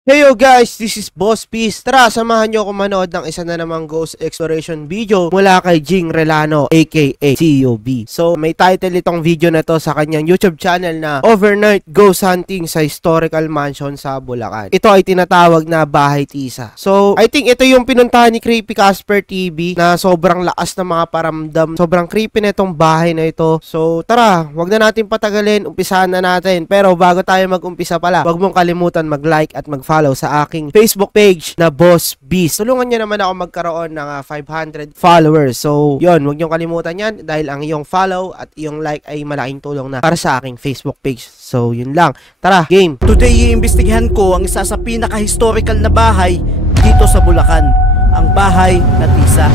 Hey yo guys, this is Boss Peace. Tara, samahan nyo ako manood ng isa na namang ghost exploration video mula kay Jing Relano aka COB. So may title itong video na to sa kanyang YouTube channel na Overnight Ghost Hunting sa Historical Mansion sa Bulacan. Ito ay tinatawag na Bahay Tisa. So I think ito yung pinuntahan ni Creepy Casper TV na sobrang lakas na mga paramdam. Sobrang creepy na itong bahay na ito. So tara, wag na natin patagalin, umpisahan na natin. Pero bago tayo mag-umpisa pala, wag mong kalimutan mag-like at mag-follow sa aking Facebook page na Boss Beast. Tulungan nyo naman ako magkaroon ng 500 followers. So, yun, huwag nyo kalimutan yan dahil ang iyong follow at iyong like ay malaking tulong na para sa aking Facebook page. So, yun lang. Tara, game! Today, iimbestigahan ko ang isa sa pinaka-historical na bahay dito sa Bulacan. Ang bahay na Tisa.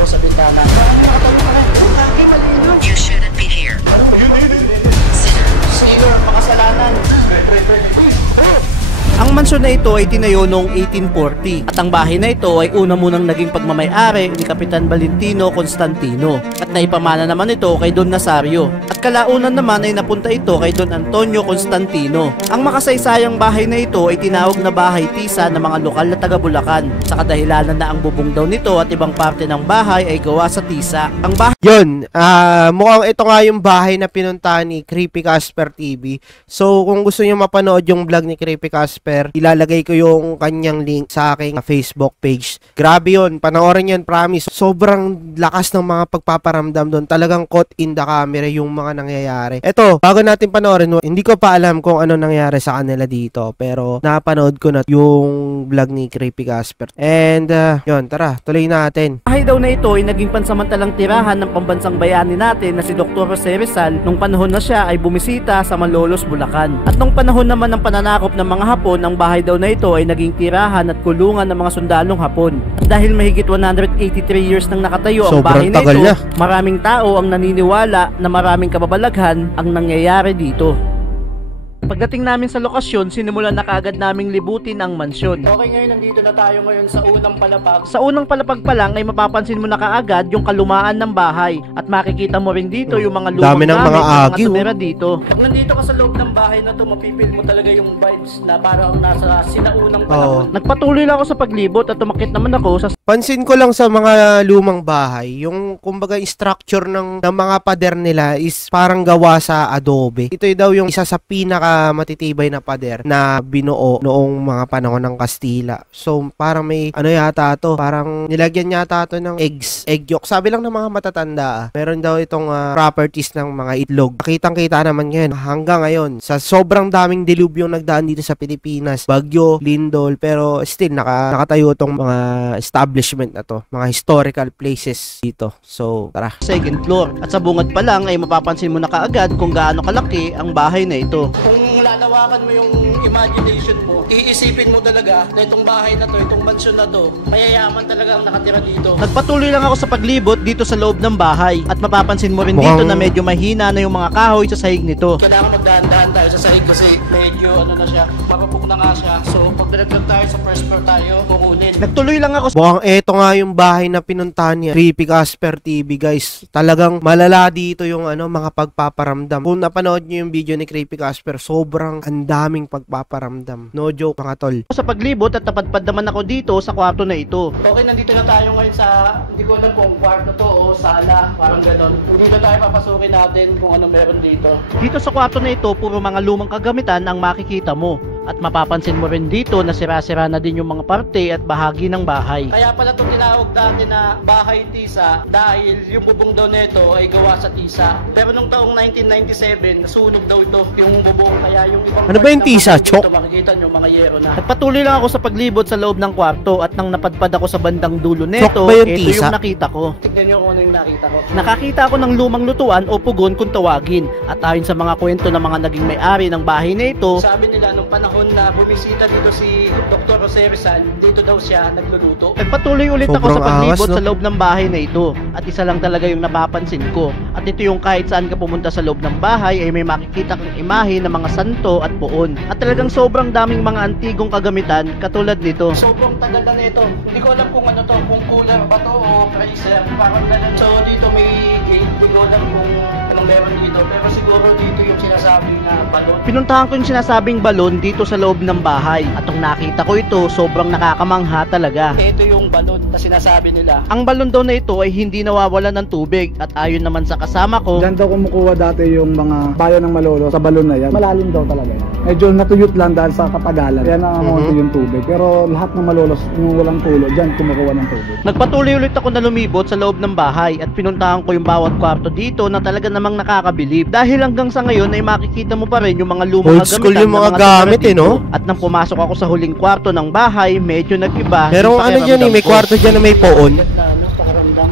Sa bintana. You shouldn't be here. Sinner, makasalanan. Ang mansyon na ito ay tinayo noong 1840 at ang bahay na ito ay una munang naging pagmamay-ari ni Kapitan Valentino Constantino at naipamana naman ito kay Don Nazario at kalaunan naman ay napunta ito kay Don Antonio Constantino. Ang makasaysayang bahay na ito ay tinawag na Bahay Tisa ng mga lokal na taga Bulacan sa kadahilanan na ang bubong daw nito at ibang parte ng bahay ay gawa sa tisa. Ang bahay Yun, mukhang ito nga yung bahay na pinuntahan ni Creepy Casper TV. So, kung gusto nyo mapanood yung vlog ni Creepy Casper, ilalagay ko yung kanyang link sa aking Facebook page. Grabe yun, panoorin yun, promise. Sobrang lakas ng mga pagpaparamdam doon. Talagang caught in the camera yung mga nangyayari. Eto, bago natin panoorin, hindi ko pa alam kung ano nangyari sa kanila dito. Pero, napanood ko na yung vlog ni Creepy Casper. And, yun, tara, tuloy natin. bahay daw na ito ay naging pansamantalang tirahan ng pambansang bayani natin na si Dr. Jose Rizal nung panahon na siya ay bumisita sa Malolos, Bulacan. At nung panahon naman ng pananakop ng mga Hapon, ang bahay daw na ito ay naging tirahan at kulungan ng mga sundalong Hapon. At dahil mahigit 183 years nang nakatayo ang bahay na ito, maraming tao ang naniniwala na maraming kababalaghan ang nangyayari dito. Pagdating namin sa lokasyon, sinimulan na kaagad naming libutin ang mansyon. Okay, ngayon nandito na tayo ngayon sa unang palapag. Sa unang palapag pa lang ay mapapansin mo na kaagad yung kalumaan ng bahay at makikita mo rin dito yung mga lumang dami ng mga agi, tumira dito. Pag nandito ka sa loob ng bahay na to, mapipil mo talaga yung vibes na parang nasa sinaunang panahon. Nagpatuloy lang ako sa paglibot at tumakit naman ako sa Pansin ko lang sa mga lumang bahay, yung kumbaga structure ng mga pader nila is parang gawa sa adobe. Ito daw yung isa sa pinaka matitibay na pader na binuo noong mga panahon ng Kastila. So parang may ano yata to, parang nilagyan yata to ng egg yolk. Sabi lang ng mga matatanda, meron daw itong properties ng mga itlog. Kitang-kita naman ngayon hanggang ngayon sa sobrang daming dilubyong nagdaan dito sa Pilipinas, Bagyo, Lindol, pero still nakatayo tong mga establishment na to, mga historical places dito. So tara, second floor. At sa bungad pa lang ay mapapansin mo na kaagad kung gaano kalaki ang bahay na ito. Kung lalawakan mo yung imagination mo, iisipin mo talaga na itong bahay na to, itong mansyon na to, mayayaman talaga ang nakatira dito. Nagpatuloy lang ako sa paglibot dito sa loob ng bahay at mapapansin mo rin dito na medyo mahina na yung mga kahoy sa sahig nito. Kailangan magdahan-dahan tayo sa sahig kasi medyo ano na siya, marupok na nga siya. So pag nalaglag tayo sa first floor tayo, kukunin. Nagtuloy lang ako. Mukhang eto nga yung bahay na pinuntahan niya, Creepy Casper TV, guys. Talagang malala dito yung mga pagpaparamdam. Kung napanood niyo yung video ni Creepy Casper, sobrang ang daming pagpaparamdam. No joke, mga tol. Sa paglibot at napadpad naman ako dito sa kwarto na ito. Okay, nandito na tayo ngayon sa, hindi ko alam kung kwarto to o sala, parang ganon. Hindi na tayo papasukin natin kung ano meron dito. Dito sa kwarto na ito, puro mga lumang kagamitan ang makikita mo. At mapapansin mo rin dito na sira-sira na din yung mga parte at bahagi ng bahay. Kaya pala itong tinawag dati na Bahay Tisa dahil yung bubong daw nito ay gawa sa tisa. Pero nung taong 1997, nasunog daw ito yung bubong. Kaya yung ibang ano ba yung tisa? Chok? Makikita nyo mga yero na. At patuloy lang ako sa paglibot sa loob ng kwarto at nang napadpad ako sa bandang dulo neto, ito yung nakita ko. Tignan nyo kung ano yung nakita ko. Nakakita ako ng lumang lutuan o pugon kung tawagin. At ayon sa mga kwento ng mga naging may-ari ng bahay na ito, sabi nila nung panahon panahon na bumisita dito si Dr. Jose Rizal, dito daw siya nagluluto. Nagpatuloy ulit ako sa Sobrang paglibot angas, no? sa loob ng bahay na ito. At isa lang talaga yung napapansin ko. At ito yung kahit saan ka pumunta sa loob ng bahay ay may makikita kang imahe ng mga santo at poon. At talagang sobrang daming mga antigong kagamitan katulad nito. Sobrang tagal na nito. Hindi ko alam kung ano to, kung cooler ba to o freezer. Parang ganun. So dito may gate. Hindi ko alam kung anong meron dito. Pero siguro dito yung sinasabing balon. Pinuntahan ko yung sinasabing balon dito sa loob ng bahay. At nung nakita ko ito, sobrang nakakamangha talaga. Ito yung balon na sinasabi nila. Ang balon daw na ito ay hindi nawawala ng tubig. At ayon naman sa kasama ko, Diyan daw kumukuha dati yung mga bayan ng Malolo sa balon na yan. Malalim daw talaga yan. Medyo natuyot lang dahil sa kapagalan. Kaya nangangonti yung tubig. Pero lahat ng Malolos, yung walang tulo, diyan kumukuha ng tubig. nagpatuloy ulit ako na lumibot sa loob ng bahay at pinuntahan ko yung bawat kwarto dito na talaga namang nakakabilib. Dahil hanggang sa ngayon ay makikita mo pa rin yung mga lumang Old school kagamitan yung mga na gamit, dito. no? At nang pumasok ako sa huling kwarto ng bahay, medyo nag-iba. Pero yung ano dyan pakiramdam may ko. kwarto dyan na may poon.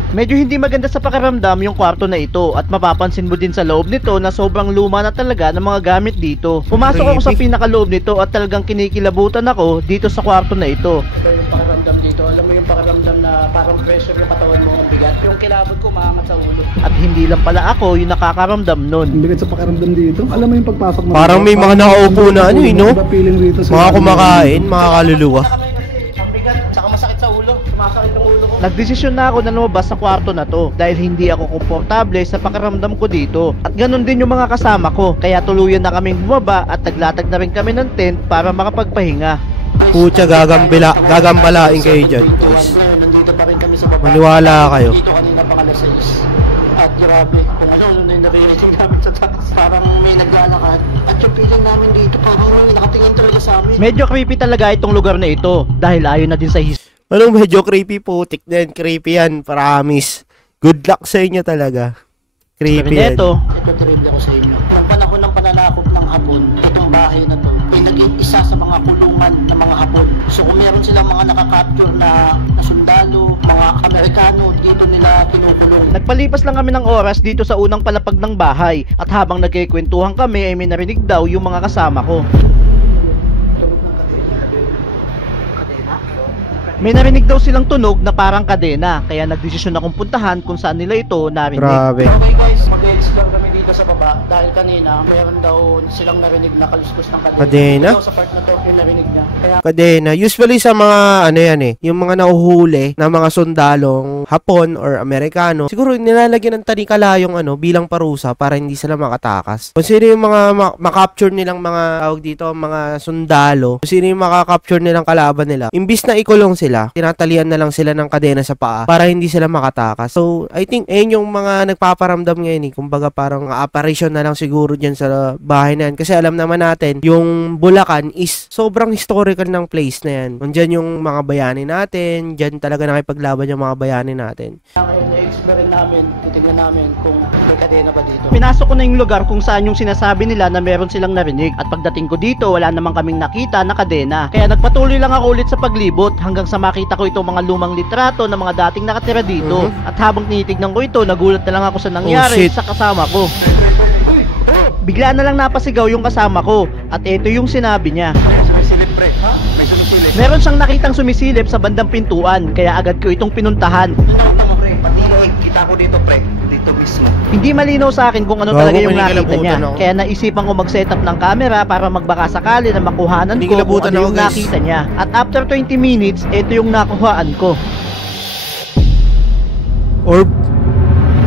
Medyo hindi maganda sa pakiramdam yung kwarto na ito at mapapansin mo din sa loob nito na sobrang luma na talaga ng mga gamit dito. Pumasok ako sa pinakaloob nito at talagang kinikilabutan ako dito sa kwarto na ito. Ito yung pakiramdam dito. Alam mo yung pakiramdam na parang pressure yung katawan mo ang bigat. Yung kilabot ko maangat sa ulo. At hindi lang pala ako yung nakakaramdam nun. Ang bigat sa pakiramdam dito. Alam mo yung pagpasok mo. Parang may mga nakaupo na ano eh, no? Mga Mga kumakain, mga kaluluwa. Ang bigat, tsaka masakit sa ulo. Sumasakit ang ulo ko. Nagdesisyon na ako na lumabas sa kwarto na to dahil hindi ako komportable sa pakiramdam ko dito. At ganun din yung mga kasama ko. Kaya tuluyan na kaming bumaba at naglatag na rin kami ng tent para makapagpahinga. Pucha, gagambalain kayo dyan, guys. Nandito pa rin kami sa baba. Maniwala kayo. Dito kanina pang alas 6. At grabe, kung ano yung naririnig namin sa taas. Parang may naglalakad. At yung feeling namin dito, parang may nakatingin talaga sa amin. Medyo creepy talaga itong lugar na ito dahil ayon na din sa Anong medyo creepy putik din? Creepy yan, promise. Good luck sa inyo talaga. Creepy yan. Ito trivia ko sa inyo. Nung panahon ng pananakop ng Hapon, itong bahay na to, ay naging isa sa mga kulungan ng mga Hapon. So kung meron silang mga nakakapture na sundalo, mga Amerikano, dito nila kinukulong. Nagpalipas lang kami ng oras dito sa unang palapag ng bahay at habang nagkikwentuhan kami ay may narinig daw yung mga kasama ko. May narinig daw silang tunog na parang kadena, kaya nagdesisyon akong puntahan kung saan nila ito narinig. Grabe. Okay guys, mag-explore kami dito sa baba dahil kanina mayroon daw silang narinig na kaluskus ng kadena. Kadena? Ito sa part na to yung narinig niya. Kaya Kadena. Usually sa mga, ano yan eh, yung mga nahuhuli na mga sundalong Hapon or Amerikano, siguro nilalagyan ng tanikala yung ano, bilang parusa para hindi sila makatakas. Kung sino yung mga makapture nilang mga, tawag dito, mga sundalo, kung sino yung makakapture nilang kalaban nila, imbis na ikulong sila, tinatalian na lang sila ng kadena sa paa para hindi sila makatakas. So, I think, ayun yung mga nagpaparamdam ngayon eh. Kumbaga parang apparition na lang siguro dyan sa bahay na yan. Kasi alam naman natin, yung Bulacan is sobrang historical ng place na yan. Nandyan yung mga bayani natin, dyan talaga nakipaglaban yung mga bayani natin. ngayon na-explore namin, titignan namin kung may kadena ba dito. Pinasok ko na yung lugar kung saan yung sinasabi nila na meron silang narinig. At pagdating ko dito, wala namang kaming nakita na kadena. Kaya nagpatuloy lang ako ulit sa paglibot hanggang sa makita ko itong mga lumang litrato ng mga dating nakatira dito. At habang tinitignan ko ito, nagulat na lang ako sa nangyari sa kasama ko. Bigla na lang napasigaw yung kasama ko at ito yung sinabi niya. Sumisilip pre, ha? May sumisilip. Meron siyang nakitang sumisilip sa bandang pintuan kaya agad ko itong pinuntahan. Nakita mo pre, pati kita ko dito pre, dito mismo. Hindi malinaw sa akin kung ano Gago, talaga yung nakita kinikilabutan niya. ako. Kaya naisipan ko mag-setup ng camera para magbaka sakali na makuhanan ko kung Kinikilabutan ano ako, yung guys. nakita niya. At after 20 minutes, ito yung nakuhaan ko. Orb.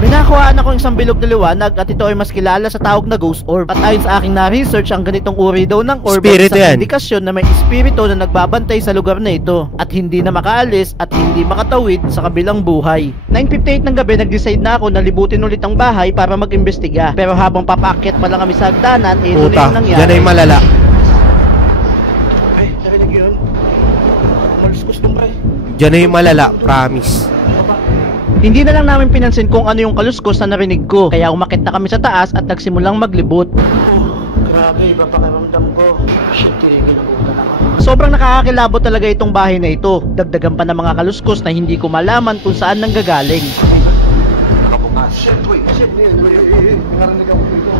May nakuhaan ako isang bilog na liwanag at ito ay mas kilala sa tawag na ghost orb. At ayon sa aking na-research, ang ganitong uri daw ng orb ay Spirito isang yan. indikasyon na may espiritu na nagbabantay sa lugar na ito at hindi na makaalis at hindi makatawid sa kabilang buhay. 9:58 ng gabi, nag-decide na ako na libutin ulit ang bahay para mag-imbestiga. Pero habang papaakyat pa lang kami sa hagdanan, ito na Puta, yung nangyari. dyan ay malala. Ay, narinig yun. Maluskus dun, pre. Dyan ay malala, promise. Hindi na lang namin pinansin kung ano yung kaluskos na narinig ko. Kaya umakit na kami sa taas at nagsimulang maglibot. Grabe, iba pakiramdam ko. Shit, kinabutan ako. Sobrang nakakakilabot talaga itong bahay na ito. Dagdagan pa ng mga kaluskos na hindi ko malaman kung saan nanggagaling. Nakabukas. Shit, wait. Shit, narinig ako dito.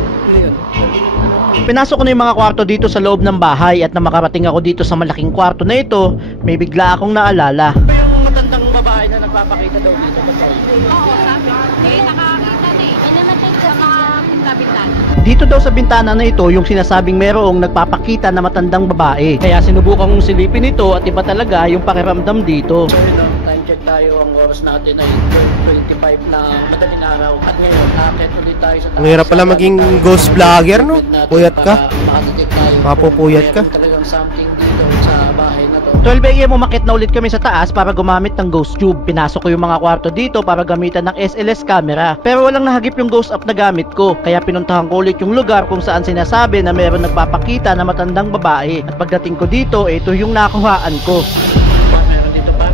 Pinasok ko na yung mga kwarto dito sa loob ng bahay at na makarating ako dito sa malaking kwarto na ito, may bigla akong naalala. Yung matandang babae na nagpapakita daw dito ba tayo? Oo, sabi. Nakakita na eh. Namatay sa mga bintana. Dito daw sa bintana na ito yung sinasabing merong nagpapakita na matandang babae. Kaya sinubukan kong silipin ito at iba talaga yung pakiramdam dito. Time check tayo, ang oras natin ay 25 na madaling araw. At ngayon, akit ulit tayo sa taas. Ang hirap pala maging ghost vlogger, no? Puyat ka. Mapupuyat ka. Talagang something dito sa bahay na to. 12 AM umakit na ulit kami sa taas para gumamit ng ghost tube. Pinasok ko yung mga kwarto dito para gamitan ng SLS camera. Pero walang nahagip yung ghost app na gamit ko. Kaya pinuntahan ko ulit yung lugar kung saan sinasabi na meron nagpapakita na matandang babae. At pagdating ko dito, ito yung nakuhaan ko.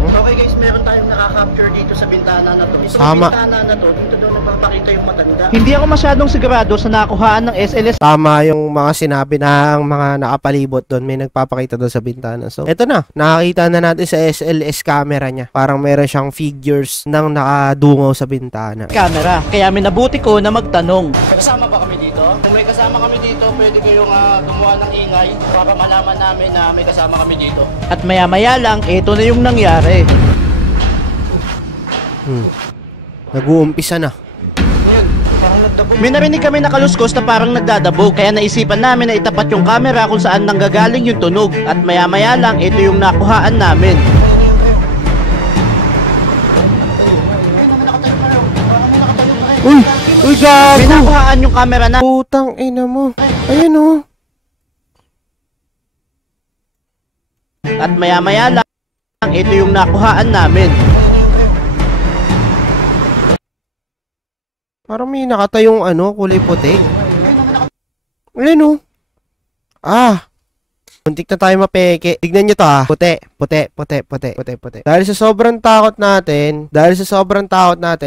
Okay guys, meron tayong nakaka-capture dito sa bintana na to. Sa bintana na to, dito daw nagpapakita yung matanda. Hindi ako masyadong sigurado sa nakuhaan ng SLS. Tama yung mga sinabi ng mga nakapalibot doon. May nagpapakita doon sa bintana. So, eto na. Nakakita na natin sa SLS camera niya. Parang meron siyang figures ng nakadungaw sa bintana. Camera. Kaya minabuti ko na magtanong. Kasama ba kami dito? Kung may kasama kami dito, pwede kayong gumawa ng ingay para malaman namin na may kasama kami dito. At maya-maya lang, ito na yung nangyari. Nag-uumpisa na. May narinig kami na kaluskos na parang nagdadabog, kaya naisipan namin na itapat yung camera kung saan nanggagaling yung tunog. At maya-maya lang, ito yung nakuhaan namin. Uy, gago! May nakuhaan yung camera na. Putang ina mo. Ayan o. At maya-maya lang, ito yung nakuhaan namin. Parang may nakatayong kulay puti. Ayan o. Muntik na tayo mapeke. Tignan nyo to Puti. Dahil sa sobrang takot natin,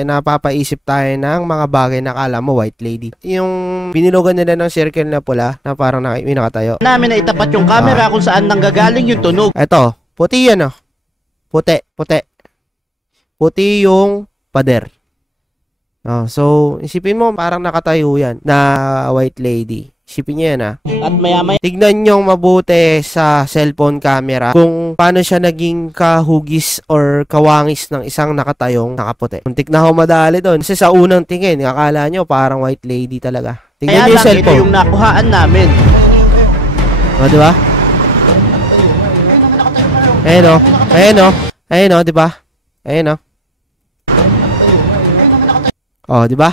napapaisip tayo ng mga bagay na kala mo white lady. Yung binilugan nila ng circle na pula na parang may nakatayo. Namin na itapat yung camera kung saan nanggagaling yung tunog. Eto, puti yan Puti. Puti yung pader. So, isipin mo parang nakatayo yan na white lady. Isipin niyo yan At maya-maya, tignan nyo mabuti sa cellphone camera kung paano siya naging kahugis or kawangis ng isang nakatayong nakaputi. Muntik na ako madali doon. Kasi sa unang tingin, akala nyo parang white lady talaga. Tignan nyo yung cellphone. Ito yung nakuhaan namin. Diba? Ayan o, diba? Ayan o. Diba?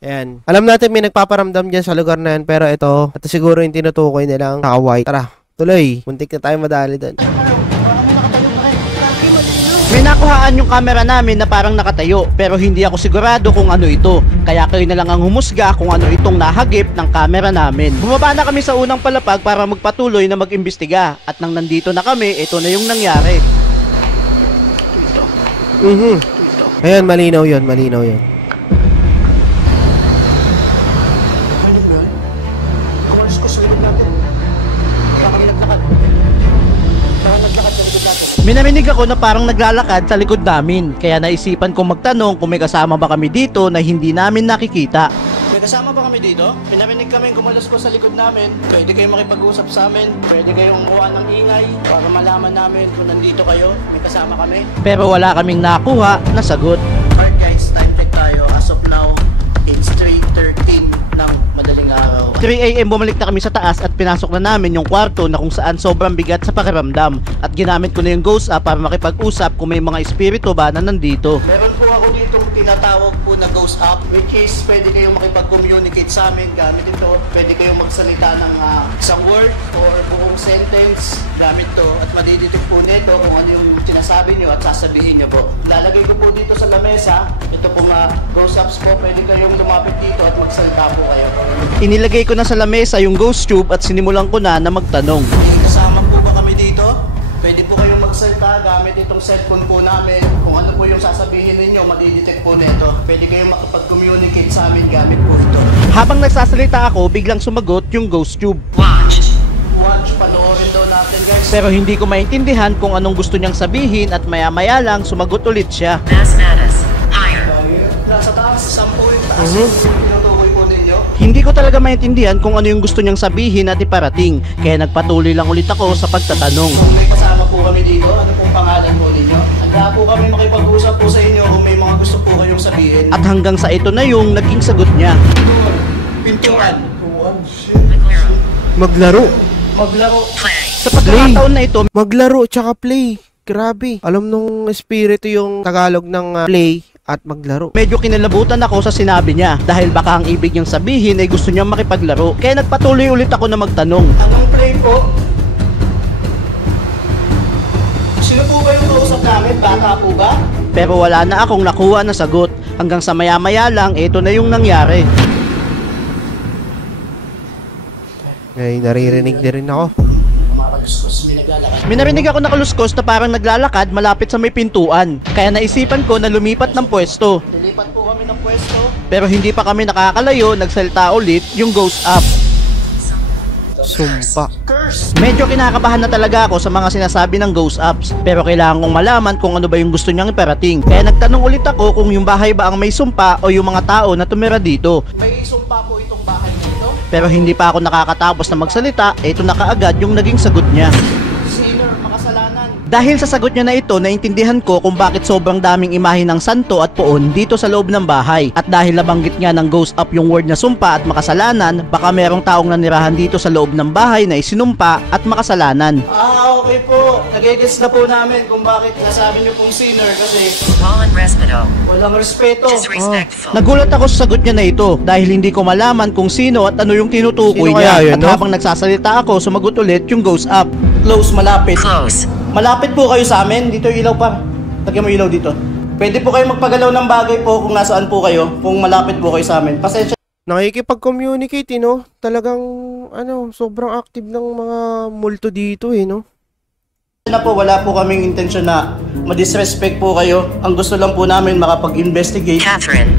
Ayan. Alam natin may nagpaparamdam dyan sa lugar na yan, pero ito siguro yung tinutukoy nilang naka-white. Tara, tuloy. Muntik na tayo madali doon. May nakuhaan yung camera namin na parang nakatayo, pero hindi ako sigurado kung ano ito. Kaya kayo na lang ang humusga kung ano itong nahagip ng camera namin. Bumaba na kami sa unang palapag para magpatuloy na mag-imbestiga. At nang nandito na kami, ito na yung nangyari. Ayan, malinaw yun. May narinig ako na parang naglalakad sa likod namin, kaya naisipan kong magtanong kung may kasama ba kami dito na hindi namin nakikita. May kasama ba kami dito? May narinig kami gumalos ko sa likod namin. Pwede kayong makipag-usap sa amin, pwede kayong kuha ng ingay para malaman namin kung nandito kayo, may kasama kami. Pero wala kaming nakuha na sagot. Alright guys, time check tayo. As of now, it's 3:13 ng madaling araw. 3 AM bumalik na kami sa taas at pinasok na namin yung kwarto na kung saan sobrang bigat sa pakiramdam. At ginamit ko na yung ghost app para makipag-usap kung may mga espiritu ba na nandito. Meron po ako ditong tinatawag po na ghost app, which is pwede kayong makipag-communicate sa amin gamit ito. Pwede kayong magsalita ng isang word or buong sentence gamit to at madidetect po nito kung ano yung sinasabi nyo at sasabihin nyo po. Lalagay ko po dito sa lamesa, ito pong ghost apps po, pwede kayong lumapit dito at magsalita po kayo. Inilagay ko na sa lamesa yung ghost tube at sinimulan ko na magtanong. Kasama po ba kami dito? Pwede po kayong magsalita gamit itong cellphone po namin. Kung ano po yung sasabihin ninyo, madidetect po nito. Pwede kayong makapag-communicate sa amin gamit po ito. Habang nagsasalita ako, biglang sumagot yung ghost tube. Watch, panoorin daw natin guys. Pero hindi ko maintindihan kung anong gusto niyang sabihin at maya-maya lang sumagot ulit siya. Nasa taas, 10 yung taas. Tinutukoy po ninyo. Hindi ko talaga maintindihan kung ano yung gusto niyang sabihin at iparating, kaya nagpatuloy lang ulit ako sa pagtatanong. May kasama po kami dito. Ano pong pangalan po ninyo? Handa po kami makipag-usap po sa inyo kung may mga gusto po kayong sabihin. At hanggang sa ito na yung naging sagot niya. Pintuan. Maglaro. Maglaro. Sa pagkakataon na ito, Maglaro tsaka play. Grabe. Alam nung espiritu yung Tagalog ng play at maglaro. medyo kinalabutan ako sa sinabi niya dahil baka ang ibig niyang sabihin ay gusto niyang makipaglaro. Kaya nagpatuloy ulit ako na magtanong. Ang play po. Sino po ba yung kausap namin? Bata po ba? Pero wala na akong nakuha na sagot. Hanggang sa maya-maya lang, ito na yung nangyari. Ay, naririnig din rin ako. May narinig ako na kaluskos na parang naglalakad malapit sa may pintuan. Kaya naisipan ko na lumipat ng pwesto. Lilipat po kami ng pwesto. Pero hindi pa kami nakakalayo, nagsalta ulit yung ghost up. Sumpa. Curse! Medyo kinakabahan na talaga ako sa mga sinasabi ng ghost ups. Pero kailangan kong malaman kung ano ba yung gusto niyang iparating. Kaya nagtanong ulit ako kung yung bahay ba ang may sumpa o yung mga tao na tumira dito. May sumpa po itong bahay nito. Pero hindi pa ako nakakatapos na magsalita, ito na kaagad yung naging sagot niya. Sinner, makasalanan. Dahil sa sagot niya na ito, naintindihan ko kung bakit sobrang daming imahe ng santo at poon dito sa loob ng bahay. At dahil nabanggit nga ng ghost up yung word na sumpa at makasalanan, baka merong taong nanirahan dito sa loob ng bahay na isinumpa at makasalanan. Okay po. Nagigets na po namin kung bakit nasabi niyo pong sinner kasi Walang respeto. walang respeto. Disrespectful. Nagulat ako sa sagot niya na ito dahil hindi ko malaman kung sino at ano yung tinutukoy Sino niya. kaya yun, At no? habang nagsasalita ako, sumagot ulit yung ghost up. Close, malapit. Close. Malapit po kayo sa amin. Dito yung ilaw pa. Lagyan mo ilaw dito. Pwede po kayo magpagalaw ng bagay po kung nasaan po kayo. Kung malapit po kayo sa amin. Pasensya Nakikipag-communicate, no? Talagang, sobrang active ng mga multo dito, no? na po. Wala po kaming intensyon na ma-disrespect po kayo. Ang gusto lang po namin makapag-investigate. Catherine.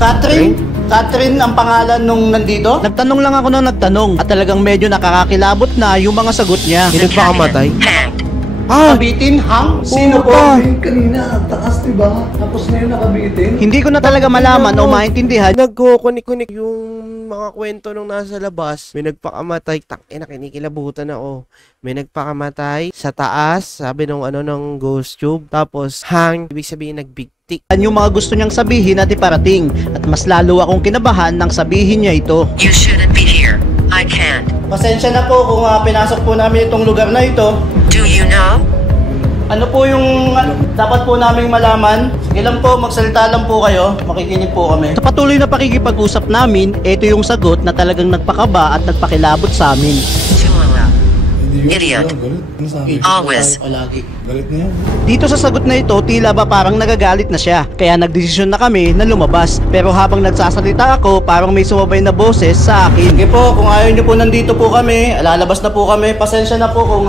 Catherine? Catherine ang pangalan nung nandito? Nagtanong lang ako ng nagtanong at talagang medyo nakakakilabot na yung mga sagot niya. Hindi nagpakamatay. Hanged. Kabitin? Hang? Sino po? Kanina, taas diba? Tapos ngayon nakabitin. Hindi ko na talaga malaman o maintindihan. Nagkukunik-kunik yung mga kwento nung nasa labas. May nagpakamatay. Tangina, kinikilabutan ako. May nagpakamatay sa taas. Sabi nung ng ghost tube. Tapos hang. Ibig sabihin nagbigtik. Yung mga gusto niyang sabihin at iparating. At mas lalo akong kinabahan nang sabihin niya ito. You shouldn't be here. I can't. Pasensya na po kung pinasok po namin itong lugar na ito. Do you know? Ano po yung dapat po naming malaman? Sige lang po, magsalita lang po kayo. Makikinig po kami. Sa patuloy na pakikipag-usap namin, ito yung sagot na talagang nagpakaba at nagpakilabot sa amin. Tulala. Idiot. Always. Palagi. Dito sa sagot na ito, tila ba parang nagagalit na siya. Kaya nagdesisyon na kami na lumabas. Pero habang nagsasalita ako, parang may sumabay na boses sa akin. Sige po, kung ayaw nyo po nandito po kami, lalabas na po kami. Pasensya na po kung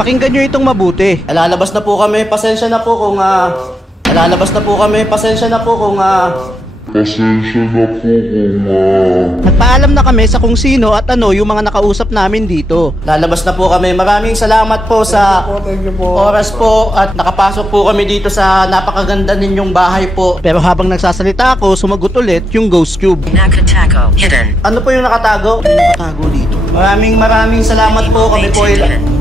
Pakinggan nyo itong mabuti. lalabas na po kami. Pasensya na po kung lalabas na po kami. Pasensya na po kung Nagpaalam na kami sa kung sino at ano yung mga nakausap namin dito. lalabas na po kami. Maraming salamat po sa Thank you po. oras po at nakapasok po kami dito sa napakaganda ninyong bahay po. Pero habang nagsasalita ako, sumagot ulit yung ghost cube. Nakatako. Hidden. Ano po yung nakatago? Nakatago dito. Maraming salamat po. Kami po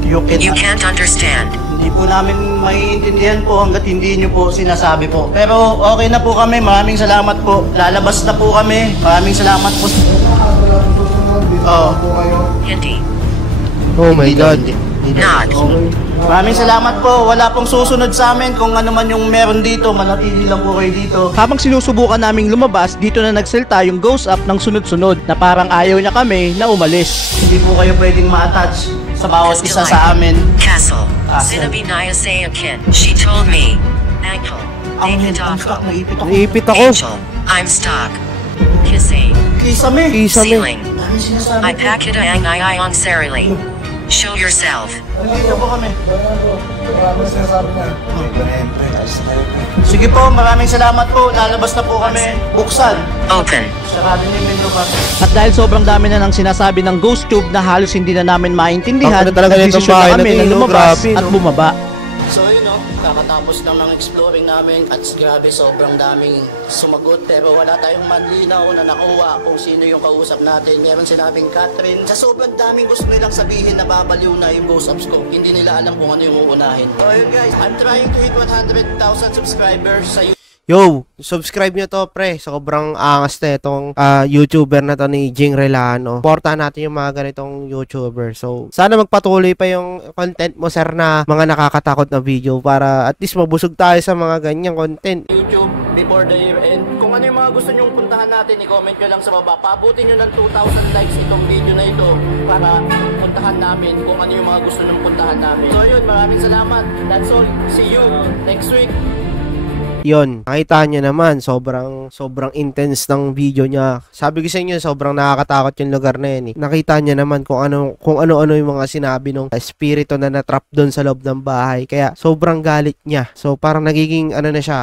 You can't understand. hindi po namin maiintindihan po hanggat hindi nyo po sinasabi po. Pero okay na po kami. Maraming salamat po. Lalabas na po kami. Maraming salamat po. Oo. Hindi. Oh my God. Not. Maraming salamat po. Wala pong susunod sa amin kung ano man yung meron dito. Manatili lang po kayo dito. Habang sinusubukan naming lumabas, dito na nagsalta yung ghost up ng sunod-sunod na parang ayaw niya kami na umalis. Hindi po kayo pwedeng ma-attach sa bawat isa sa amin. Castle. Castle. Sinabi Naya Sayakin. She told me. Ankle. Ang Nakatako. stuck, naipit ako. Naipit ako. Angel. I'm stuck. Kissing. Kisame. Kisame. Ceiling. Dami sinasabi I po. pack it ang on Sarili. Show yourself. Nandito po kami. Maraming sinasabi niya. Sige po, maraming salamat po. Lalabas na po kami. Buksan. Open. Sarado niyo yung window button. At dahil sobrang dami na ng sinasabi ng ghost tube na halos hindi na namin maintindihan, Ang talaga nitong nagdesisyon bahay na na kami to, na no? lumabas Grabe, at no? bumaba. So, yun o. Kakatapos lang ng exploring namin at grabe sobrang daming sumagot pero wala tayong manlinaw na nakuha kung sino yung kausap natin. Meron sinabing Catherine. Sa sobrang daming gusto nilang sabihin na babaliw na yung ghost ops ko. Hindi nila alam kung ano yung uunahin. So yun guys, I'm trying to hit 100,000 subscribers sa YouTube. Yo, subscribe nyo to pre. Sobrang angas na itong YouTuber na to ni Jing Relano. Supportahan natin yung mga ganitong YouTuber. So, sana magpatuloy pa yung content mo sir na mga nakakatakot na video para at least mabusog tayo sa mga ganyang content. YouTube before the year end. Kung ano yung mga gusto nyong puntahan natin, i-comment nyo lang sa baba. Paabutin nyo ng 2,000 likes itong video na ito para puntahan namin kung ano yung mga gusto nyong puntahan namin. So yun, maraming salamat. That's all. See you next week. Yon, nakita nyo naman, sobrang intense ng video niya. Sabi ko sa inyo, sobrang nakakatakot yung lugar na yun. Nakita nyo naman kung ano-ano yung mga sinabi ng espiritu na natrap doon sa loob ng bahay. Kaya sobrang galit niya. So parang nagiging ano na siya,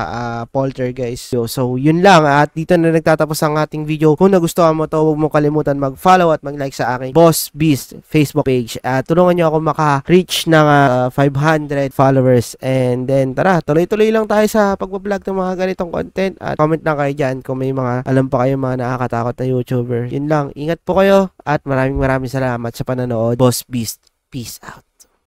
poltergeist. So yun lang, at dito na nagtatapos ang ating video. Kung nagustuhan mo to, huwag mo kalimutan mag-follow at mag-like sa aking Boss Beast Facebook page. Tulungan nyo ako maka-reach ng 500 followers. And then tara, tuloy-tuloy lang tayo sa pag-vlog ng mga ganitong content at comment lang kayo dyan kung may mga alam pa kayo mga nakakatakot na YouTuber. Yun lang, ingat po kayo at maraming salamat sa panonood. Boss Beast, peace out.